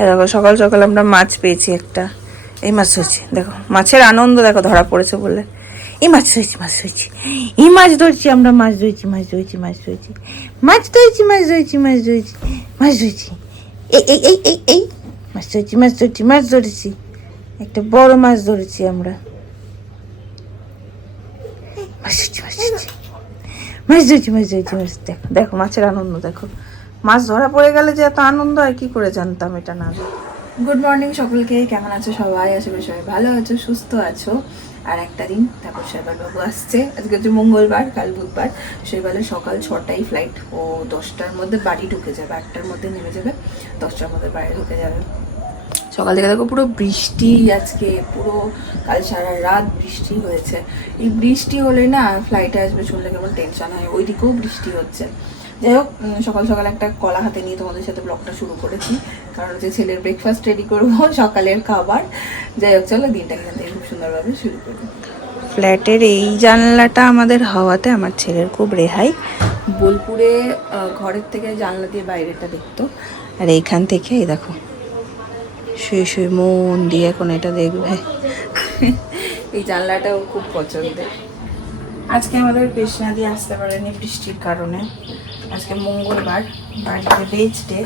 দেখো সকাল সকাল আমরা মাছ পেয়েছি একটা এই মাছ হয়েছে দেখো মাছের আনন্দ দেখো ধরা পড়েছে বলে এই মাছ ধরেছি মাছ ধরেছি এই মাছ ধরছি আমরা মাছ ধরেছি মাছ ধরেছি মাছ ধরেছি মাছ ধরেছি মাছ ধরেছি মাছ ধরেছি মাছ ধরেছি এই এই এই এই এই মাছ ধরেছি মাছ ধরেছি মাছ ধরেছি একটা বড় মাছ ধরেছি আমরা মাছ ধরেছি মাছ ধরেছি মাছ ধরেছি মাছ ধরেছি মাছ দেখো দেখো মাছের আনন্দ দেখো মাছ ধরা পড়ে গেলে যে এত আনন্দ হয়, কি করে জানতাম এটা না? গুড মর্নিং সকলকে, কেমন আছো সবাই? আশা করি সবাই ভালো আছো, সুস্থ আছো। আর একটা দিন, তারপর শৈবাল বাবু আসছে। আজকে হচ্ছে মঙ্গলবার, কাল বুধবার। শৈবালের সকাল ছটায় ফ্লাইট ও দশটার মধ্যে বাড়ি ঢুকে যাবে, আটটার মধ্যে নেমে যাবে, দশটার মধ্যে বাড়ি ঢুকে যাবে। সকাল থেকে দেখো পুরো বৃষ্টি আজকে, পুরো কাল সারা রাত বৃষ্টি হয়েছে। এই বৃষ্টি হলে না ফ্লাইটে আসবে শুনলে কেমন টেনশন হয়, ওইদিকেও বৃষ্টি হচ্ছে। যাই হোক সকাল সকাল একটা কলা হাতে নিয়ে তোমাদের সাথে ব্লগটা শুরু করেছি। কারণ হচ্ছে ছেলের ব্রেকফাস্ট রেডি করব সকালের খাবার। যাই হোক চলো দিনটা এখান থেকে খুব সুন্দরভাবে শুরু করব ফ্ল্যাটের এই জানলাটা আমাদের হওয়াতে আমার ছেলের খুব রেহাই। বোলপুরে ঘরের থেকে জানলা দিয়ে বাইরেটা দেখতো। আর এইখান থেকে এই দেখো শুয়ে শুয়ে মন দিয়ে এখন এটা দেখবে। এই জানলাটাও খুব পছন্দের। আজকে আমাদের দিয়ে আসতে পারেনি বৃষ্টির কারণে। আজকে মঙ্গলবার বাড়িতে ভেজ ডে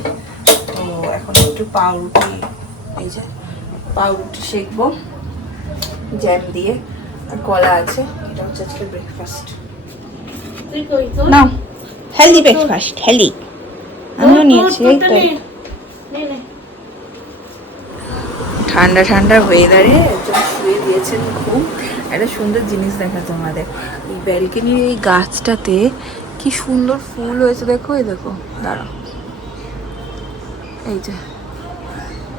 তো এখন একটু পাউরুটি এই যে পাউরুটি শেখবো জ্যাম দিয়ে আর কলা আছে এটা হচ্ছে আজকে ব্রেকফাস্ট না হেলদি ব্রেকফাস্ট হেলদি আমিও নিয়েছি এই তো ঠান্ডা ঠান্ডা ওয়েদারে একজন শুয়ে দিয়েছেন খুব একটা সুন্দর জিনিস দেখা তোমাদের। এই ব্যালকনির এই গাছটাতে কি সুন্দর ফুল হয়েছে, দেখো, এই দেখো, দাঁড়াও। এই যে,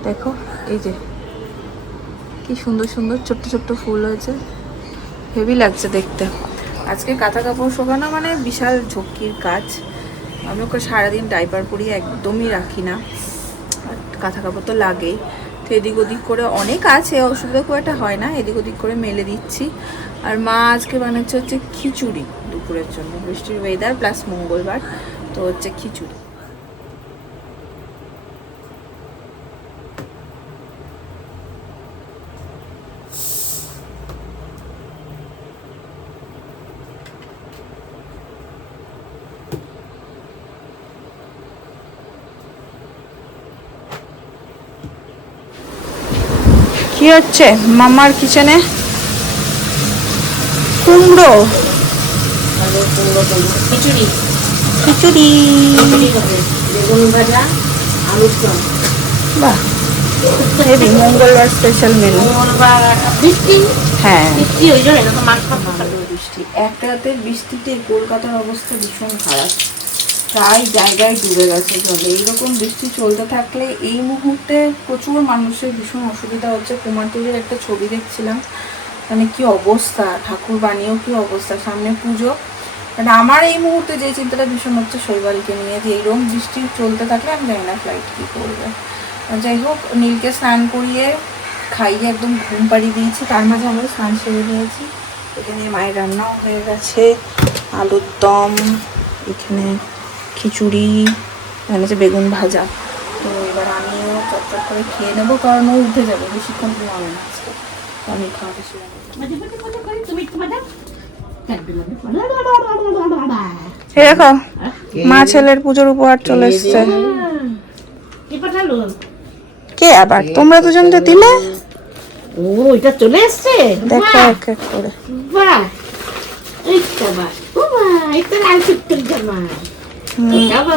দেখো, এই যে, কি সুন্দর সুন্দর ছোট্ট ছোট্ট ফুল হয়েছে। হেভি লাগছে দেখতে। আজকে কাঁথা কাপড় শোকানো মানে বিশাল ঝক্কির কাজ। আমি ওকে সারাদিন ডাইপার পরিয়ে একদমই রাখি না। কাঁথা কাপড় তো লাগেই। এদিক ওদিক করে অনেক আছে, অসুবিধা খুব একটা হয় না, এদিক ওদিক করে মেলে দিচ্ছি। আর মা আজকে বানাচ্ছে হচ্ছে খিচুড়ি দুপুরের জন্য, বৃষ্টির ওয়েদার প্লাস মঙ্গলবার, তো হচ্ছে খিচুড়ি। কি হচ্ছে? মামার কিচেনে? কুমড়ো। খিচুড়ি। খিচুড়ি। বেগুন ভাজা আলুর বাহ। হেভি মঙ্গলবার স্পেশাল মেনু বৃষ্টি? হ্যাঁ। বৃষ্টি ওই জন্য এরকম ভালো বৃষ্টি। এক রাতের বৃষ্টিতে কলকাতার অবস্থা ভীষণ খারাপ। প্রায় জায়গায় ডুবে গেছে জলে। এইরকম বৃষ্টি চলতে থাকলে এই মুহূর্তে প্রচুর মানুষের ভীষণ অসুবিধা হচ্ছে। কুমারটুলির একটা ছবি দেখছিলাম। মানে কি অবস্থা? ঠাকুর বানিয়েও কি অবস্থা? সামনে পুজো। মানে আমার এই মুহূর্তে যে চিন্তাটা ভীষণ হচ্ছে শৈবালকে নিয়ে, যে এইরকম বৃষ্টি চলতে থাকলে আমি জানি না ফ্লাইট কী করবে। যাই হোক, নীলকে স্নান করিয়ে খাইয়ে একদম ঘুম পাড়িয়ে দিয়েছি। তার মাঝে আমরা স্নান সেরে নিয়েছি। এখানে মায়ের রান্নাও হয়ে গেছে। আলুর দম এখানে খিচুড়ি এখানে হচ্ছে বেগুন ভাজা। তো এবার আমিও চটচট করে খেয়ে নেব কারণ ও উঠে যাবে বেশিক্ষণ না আজকে। আমি খাওয়াতে শুরু এই দেখো মা ছেলের পুজোর উপহার চলে এসছে। কে আবার? তোমরা দুজন তো দিলে? ও এটা চলে এসছে? দেখো এক এক করে। বাহ! এই তো বাহ! ও এটা লাল সুটকের জামা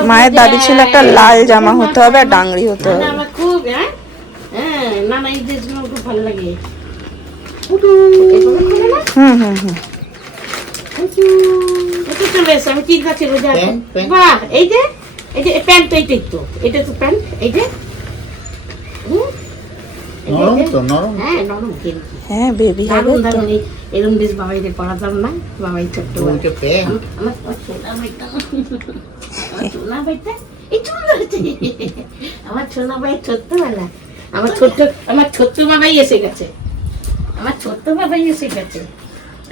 মায়ের দাবি ছিল একটা লাল জামা হতে হবে আর ডাংরি হতে হবে। হ্যাঁ? হ্যাঁ এই হুম হুম হুম। আমি চিন্তা ছিল যে বাহ এই যে এই যে প্যান্ট এইটাই তো এটা তো প্যান্ট এই যে। হ্যাঁ। হ্যাঁ নরম হ্যাঁ বেবি হবে দারুণ তো। এরম বেশ বাবাইদের পড়াতাম না বাবাই ছোট্ট আমার আমার ভাইটা আমার ছোনা ভাইটা এই ধরেছে আমার ছোনা ভাই ছোট্টবেলা আমার ছোট্ট? আমার ছোট্ট বাবাই এসে গেছে। আমার ছোট্ট বাবাই এসে গেছে।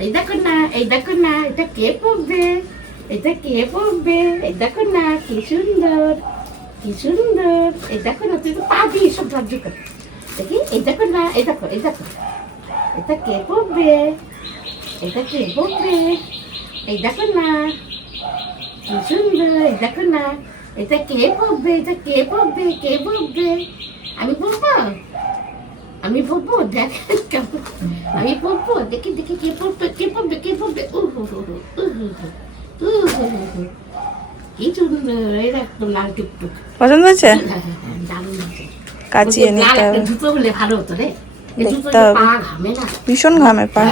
এই দেখো না এই দেখো না এটা কে পড়বে এটা কে পড়বে এই দেখো না কি সুন্দর কি সুন্দর। এই দেখো না তুই তো পা দিয়ে সব রাজ্য কর। দেখি এই দেখো না এই দেখো এই দেখো। এটা কে পড়বে এটা কে পড়বে এই দেখো না কি সুন্দর দেখো না এটা কে পড়বে এটা কে পড়বে কে পড়বে আমি পড়ব আমি পড়ব দেখ আমি পড়ব দেখি দেখি কে পড়বে কে পড়বে কে পড়বে উহ হু উহ। কি সুন্দর একদম লাল টুকটুক। পছন্দ হয়েছে? হ্যাঁ, হ্যাঁ, হ্যাঁ, দারুণ হয়েছে। কাচিয়ে নিতে হবে। জুতো হলে ভালো হতো রে। দেখতে হবে। ভীষণ ঘামে পা।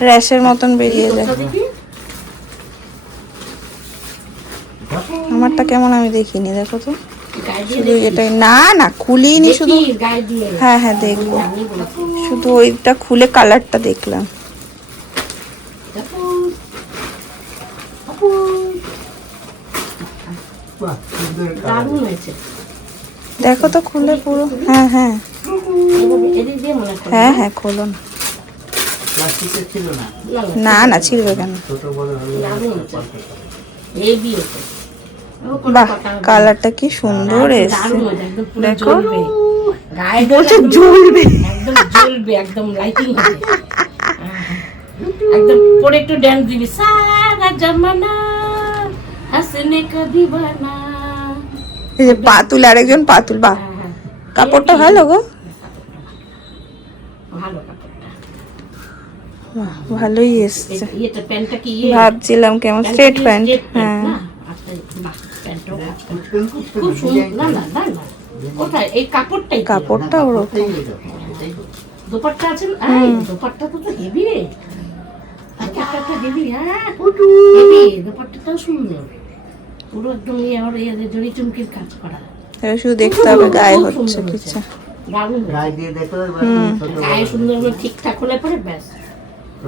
র্যাশের মতন বেরিয়ে যায় কোথা দেখি? আমারটা কেমন আমি দেখিনি দেখো তো। শুধু না না খুলিনি শুধু। হ্যাঁ হ্যাঁ দেখব। শুধু ওইটা খুলে কালারটা দেখলাম। দেখো, তো খুলে পুরো। হ্যাঁ হ্যাঁ। মনে। হ্যাঁ হ্যাঁ খোলো না। না? না, কেন? বাহ কালারটা কি সুন্দর এসছে। দেখো। বলছে জ্বলবে। একদম জ্বলবে। একদম লাইটিং হবে। একদম পরে একটু ড্যান্স দিবি। সারা জামানা হাসনে কা দিবানা এই যে পাতুল আরেকজন পাতুল বাহ। হ্যাঁ, হ্যাঁ। কাপড়টা ভালো গো। ভালো ভালোই এসছে। ইয়ে? ভাবছিলাম কেমন স্ট্রেট প্যান্ট হ্যাঁ। খুব- সুন্দর না না না না। ওটাই এই কাপড়টাই কাপড়টা ওরকম। দোপাট্টা আছে না? দোপাট্টা তো তো হেভি রে। দোপাট্টাটা হেভি হ্যাঁ হেভি দোপাট্টাটাও সুন্দর। পুরো একদম ইয়ে আর ইয়ে জড়ি চুমকির কাজ করা। এবার শুধু দেখতে হবে গায়ে হচ্ছে সুন্দর কিছু। দারুণ হয়েছে। গায়ে দিয়ে দেখো হুম। ছোট গায়ে সুন্দর করে ঠিকঠাক হলে পরে ব্যাস।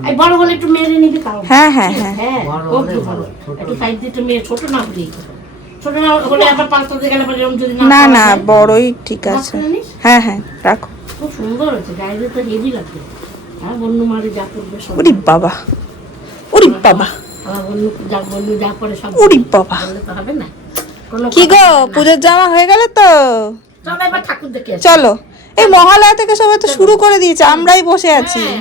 এই বড় হলে একটু মেরে নিবি তাও। হ্যাঁ হ্যাঁ হ্যাঁ। হ্যাঁ বড় হলে ভালো ভালো, ছোট একটু সাইড দিয়ে একটু মেয়ে ছোট না হলেই না না বড়ই ঠিক আছে। হ্যাঁ হ্যাঁ রাখো। খুব সুন্দর হয়েছে গায়ে তো হেভি লাগবে। বন্ধু মারে যা করবে ওরে বাবা ওরে বাবা। ওরে বাবা। কি গো পুজোর জামা হয়ে গেল তো? চলো এই মহালয়া থেকে সবাই তো শুরু করে দিয়েছে আমরাই বসে আছি। হ্যাঁ,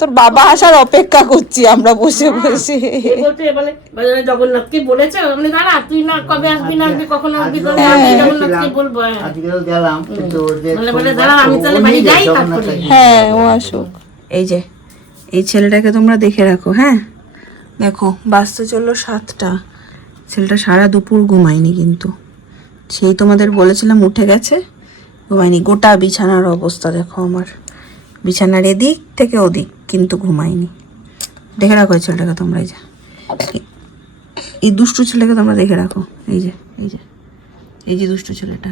তোর বাবা আসার অপেক্ষা করছি আমরা বসে বসে। বলতে মানে মানে জগন্নাথকে বলেছে? মানে দাঁড়া তুই না কবে আসবি না আসবি কখন আসবি হ্যাঁ। জগন্নাথকে বলব? হ্যাঁ। গেলাম কিন্তু বলে বলে দাঁড়া আমি তাহলে বাড়ি যাই। হ্যাঁ ও আসুক। এই যে এই ছেলেটাকে তোমরা দেখে রাখো হ্যাঁ? দেখো বাসতে চলল সাতটা। ছেলেটা সারা দুপুর ঘুমায়নি কিন্তু। সেই তোমাদের বলেছিলাম উঠে গেছে ঘুমায়নি। গোটা বিছানার অবস্থা দেখো আমার। বিছানার এদিক থেকে ওদিক, কিন্তু ঘুমায়নি। দেখে রাখো এই ছেলেটাকে তোমরা এই যে। এই দুষ্টু ছেলেকে তোমরা দেখে রাখো। এই যে এই যে এই যে দুষ্টু ছেলেটা।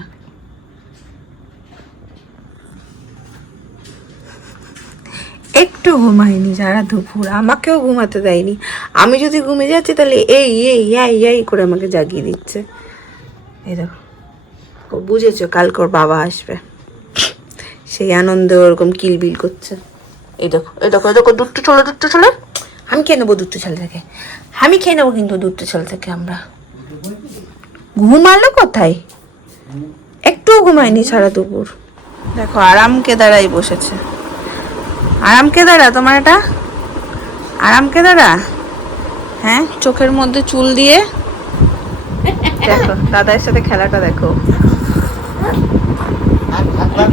একটু ঘুমায়নি যারা দুপুর, আমাকেও ঘুমাতে দেয়নি। আমি যদি ঘুমে যাচ্ছি তাহলে এই এই এই এই করে আমাকে জাগিয়ে দিচ্ছে। এই দেখো। ও বুঝেছ, কালকে ওর বাবা আসবে। সেই আনন্দে ওরকম কিলবিল করছে। এই দেখো এই দেখো এই দেখো দুধটা চলো দুধটা চলো। আমি খেয়ে নেব দুধটা ছেলে থেকে আমি খেয়ে নেব কিন্তু দুধটা ছেলে থেকে আমরা। ঘুমালো কোথায়? একটুও ঘুমায়নি সারা দুপুর। দেখো আরাম কেদারাই বসেছে। আরাম কেদারা তোমার এটা? আরাম কেদারা? হ্যাঁ চোখের মধ্যে চুল দিয়ে। দেখো দাদার সাথে খেলাটা দেখো।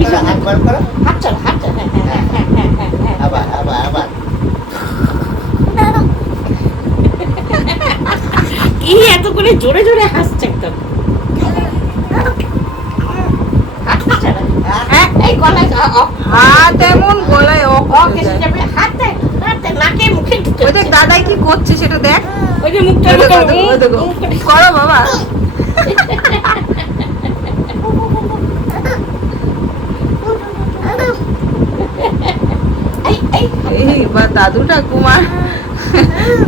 হাত হাত বার করো, হাত চালা হাত চালা হ্যাঁ, হ্যাঁ, হ্যাঁ। আবার আবার আবার। কি এত করে জোরে জোরে হাসছে একদম। হাত চালা। এই গলায় হাত এমন গলায় অ কেসে যাবে। হাত দেয়, হাত নাকে মুখে ওই দেখ দাদাই কি করছে সেটা দেখ। ওই যে মুখটা- করো বাবা। এই, বা দাদু ঠাকুমার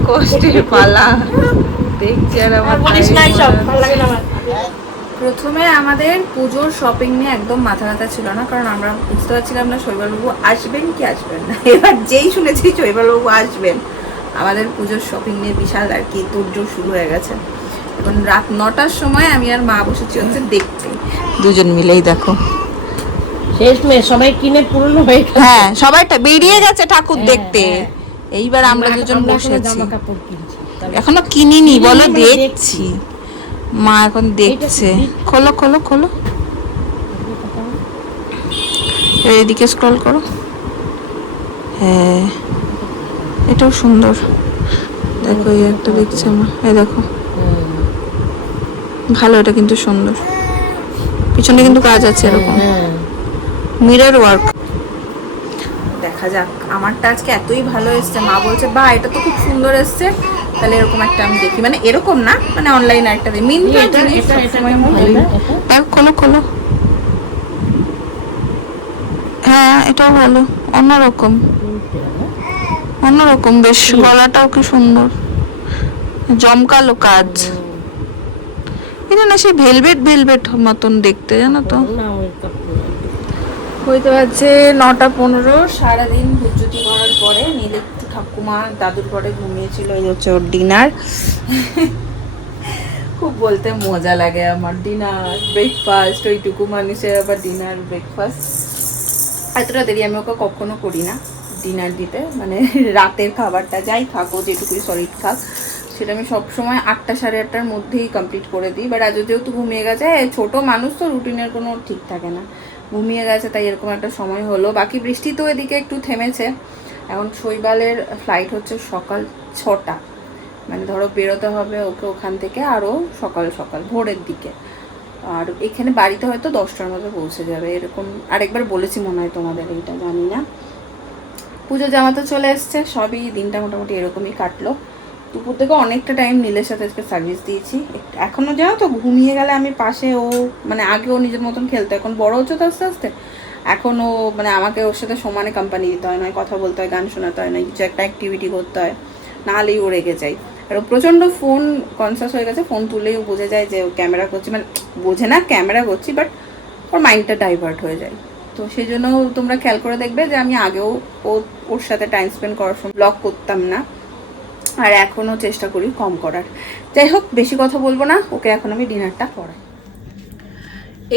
কষ্টের পালা। দেখছি আর আমার। প্রথমে আমাদের পুজোর শপিং নিয়ে একদম মাথা ব্যথা ছিল না কারণ আমরা বুঝতে পারছিলাম না শৈবালবাবু আসবেন কি আসবেন না। এবার যেই শুনেছি শৈবালবাবু আসবেন আমাদের পুজোর শপিং নিয়ে বিশাল আর কি তোড়জোড় শুরু হয়ে গেছে। এখন রাত নটার সময় আমি আর মা বসেছি হচ্ছে দেখতে। দুজন মিলেই দেখো। সবাই কিনে পুরনো হয়ে গেছে। হ্যাঁ সবাইটা বেরিয়ে গেছে ঠাকুর হ্যাঁ, দেখতে। হ্যাঁ। এইবার আমরা দুজন বসেছি। এখনও কিনিনি বলো দেখছি। মা এখন দেখছে। খোলো খোলো খোলো। এদিকে স্ক্রল করো। হ্যাঁ এটাও সুন্দর। দেখো এই একটা দেখছে মা। এই দেখো। ভালো এটা কিন্তু সুন্দর। পিছনে কিন্তু কাজ আছে এরকম। হ্যাঁ। Mirror work. দেখা যাক আমারটা আজকে এতই ভালো এসছে। মা বলছে বা এটা তো খুব সুন্দর এসছে। তাহলে এরকম একটা আমি দেখি। মানে এরকম না মানে অনলাইনে একটা দিই এটা? দেখ খোলো খোলো। হ্যাঁ এটাও ভালো। অন্যরকম। অন্যরকম বেশ। গলাটাও কি সুন্দর। জমকালো কাজ। এটা না সেই ভেলভেট ভেলভেট মতন দেখতে জানো তো? না হইতে পারছে নটা পনেরো, সারাদিন ভুজ্জুতি করার পরে নীল ঠাকুমা দাদুর ঘরে ঘুমিয়েছিল, এই হচ্ছে ওর ডিনার খুব বলতে মজা লাগে আমার ডিনার ব্রেকফাস্ট ওইটুকু মানুষের আবার ডিনার ব্রেকফাস্ট এতটা দেরি আমি ওকে কখনো করি না ডিনার দিতে মানে রাতের খাবারটা যাই থাকো, যেটুকুই সলিড খাক, সেটা আমি সবসময় আটটা সাড়ে আটটার মধ্যেই কমপ্লিট করে দিই। বাট আজ যেহেতু ঘুমিয়ে গেছে, ছোট মানুষ তো রুটিনের কোনো ঠিক থাকে না। ঘুমিয়ে গেছে, তাই এরকম একটা সময় হলো। বাকি বৃষ্টি তো এদিকে একটু থেমেছে। এখন শৈবালের ফ্লাইট হচ্ছে সকাল ছটা। মানে ধরো বেরোতে হবে ওকে ওখান থেকে আরও সকাল সকাল, ভোরের দিকে। আর এখানে বাড়িতে হয়তো দশটার মধ্যে পৌঁছে যাবে, এরকম আরেকবার বলেছি মনে হয় তোমাদের এইটা, জানি না। পুজো জামা তো চলে এসছে, সবই দিনটা মোটামুটি এরকমই কাটলো। দুপুর থেকে অনেকটা টাইম নীলের সাথে আজকে সার্ভিস দিয়েছি। এক- এখনও জানো তো, ঘুমিয়ে গেলে আমি পাশে ও মানে আগে ও নিজের মতন খেলতো, এখন বড় হচ্ছে তো আস্তে আস্তে। এখন ও মানে আমাকে ওর সাথে সমানে কোম্পানি দিতে হয়, নয় কথা বলতে হয়, গান শোনাতে হয়, নয় কিছু একটা অ্যাক্টিভিটি করতে হয়, নাহলেই ও রেগে যায়। আর ও প্রচণ্ড ফোন কনসাস হয়ে গেছে ফোন তুলেই ও বোঝে যায় যে ও ক্যামেরা করছি মানে বোঝে না ক্যামেরা করছি বাট ওর মাইন্ডটা ডাইভার্ট হয়ে যায়। তো সেই জন্য তোমরা খেয়াল করে দেখবে যে আমি আগেও ও, ওর সাথে টাইম স্পেন্ড করার সময় ব্লগ করতাম না। আর এখনও চেষ্টা করি কম করার। যাই হোক, বেশি কথা বলব না, ওকে এখন আমি ডিনারটা করাই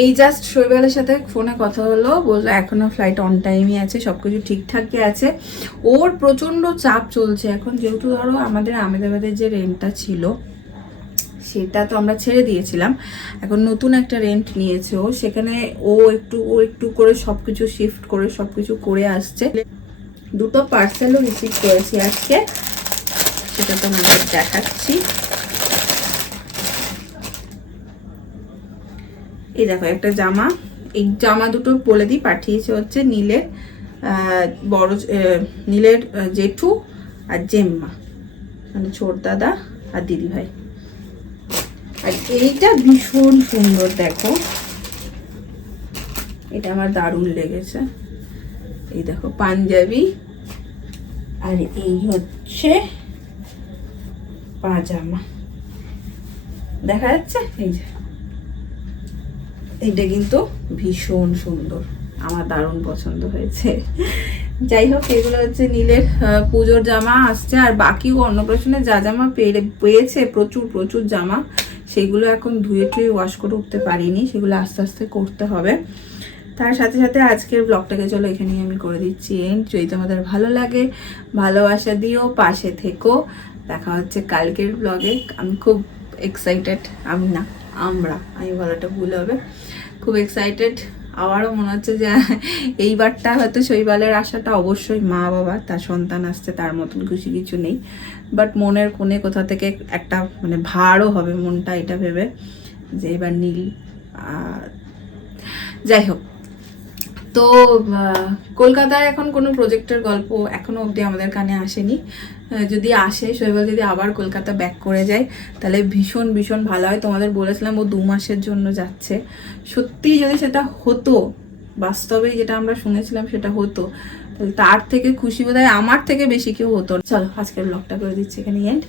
এই জাস্ট শৈবালের সাথে ফোনে কথা হলো, বলল এখনও ফ্লাইট অন টাইমই আছে সব কিছু ঠিকঠাকই আছে। ওর প্রচণ্ড চাপ চলছে এখন, যেহেতু ধরো আমাদের আমেদাবাদের যে রেন্টটা ছিল, সেটা তো আমরা ছেড়ে দিয়েছিলাম। এখন নতুন একটা রেন্ট নিয়েছে ও, সেখানে ও একটু ও একটু করে সব কিছু শিফট করে সব কিছু করে আসছে। দুটো পার্সেলও রিসিভ করেছি আজকে। সেটা তোমাদের দেখাচ্ছি। এই দেখো, একটা জামা। এই জামা দুটো বলে দিই, পাঠিয়েছে হচ্ছে নীলের বড় নীলের জেঠু আর জেম্মা মানে ছোট দাদা আর দিদি ভাই। আর এইটা ভীষণ সুন্দর, দেখো। এটা আমার দারুণ লেগেছে। এই দেখো, পাঞ্জাবি। আর এই হচ্ছে পাজামা। দেখা যাচ্ছে? এই যে। এইটা কিন্তু ভীষণ সুন্দর। আমার দারুণ পছন্দ হয়েছে। যাই হোক, এগুলো হচ্ছে নীলের পুজোর জামা আসছে। আর বাকি অন্নপ্রাশনে যা জামা পেয়ে পেয়েছে, প্রচুর প্রচুর জামা, সেগুলো এখন ধুয়ে টুয়ে ওয়াশ করে উঠতে পারিনি। সেগুলো আস্তে আস্তে করতে হবে। তার সাথে সাথে আজকের ব্লগটাকে চলো এখানেই আমি করে দিচ্ছি। এন্ড যদি তোমাদের ভালো লাগে, ভালোবাসা দিও, পাশে থেকো। দেখা হচ্ছে কালকের ব্লগে আমি খুব এক্সাইটেড আমি না, আমরা, আমি বলাটা ভুল হবে। খুব এক্সাইটেড আমারও মনে হচ্ছে যে এইবারটা হয়তো শৈবালের আশাটা অবশ্যই মা বাবা তার সন্তান আসছে, তার মতন খুশি কিছু নেই। বাট মনের কোণে কোথা থেকে একটা মানে ভারও হবে মনটা এটা ভেবে যে এবার নীল যাই হোক। তো কলকাতায় এখন কোনো প্রজেক্টের গল্প এখনও অবধি আমাদের কানে আসেনি। যদি আসে, শৈবাল যদি আবার কলকাতা ব্যাক করে যায়, তাহলে ভীষণ ভীষণ ভালো হয়। তোমাদের বলেছিলাম ও দু মাসের জন্য যাচ্ছে। সত্যি যদি সেটা হতো বাস্তবে যেটা আমরা শুনেছিলাম সেটা হতো, তাহলে তার থেকে খুশি বোধ আমার থেকে বেশি কেউ হতো। চলো, আজকের ব্লগটা করে দিচ্ছি এখানে এন্ড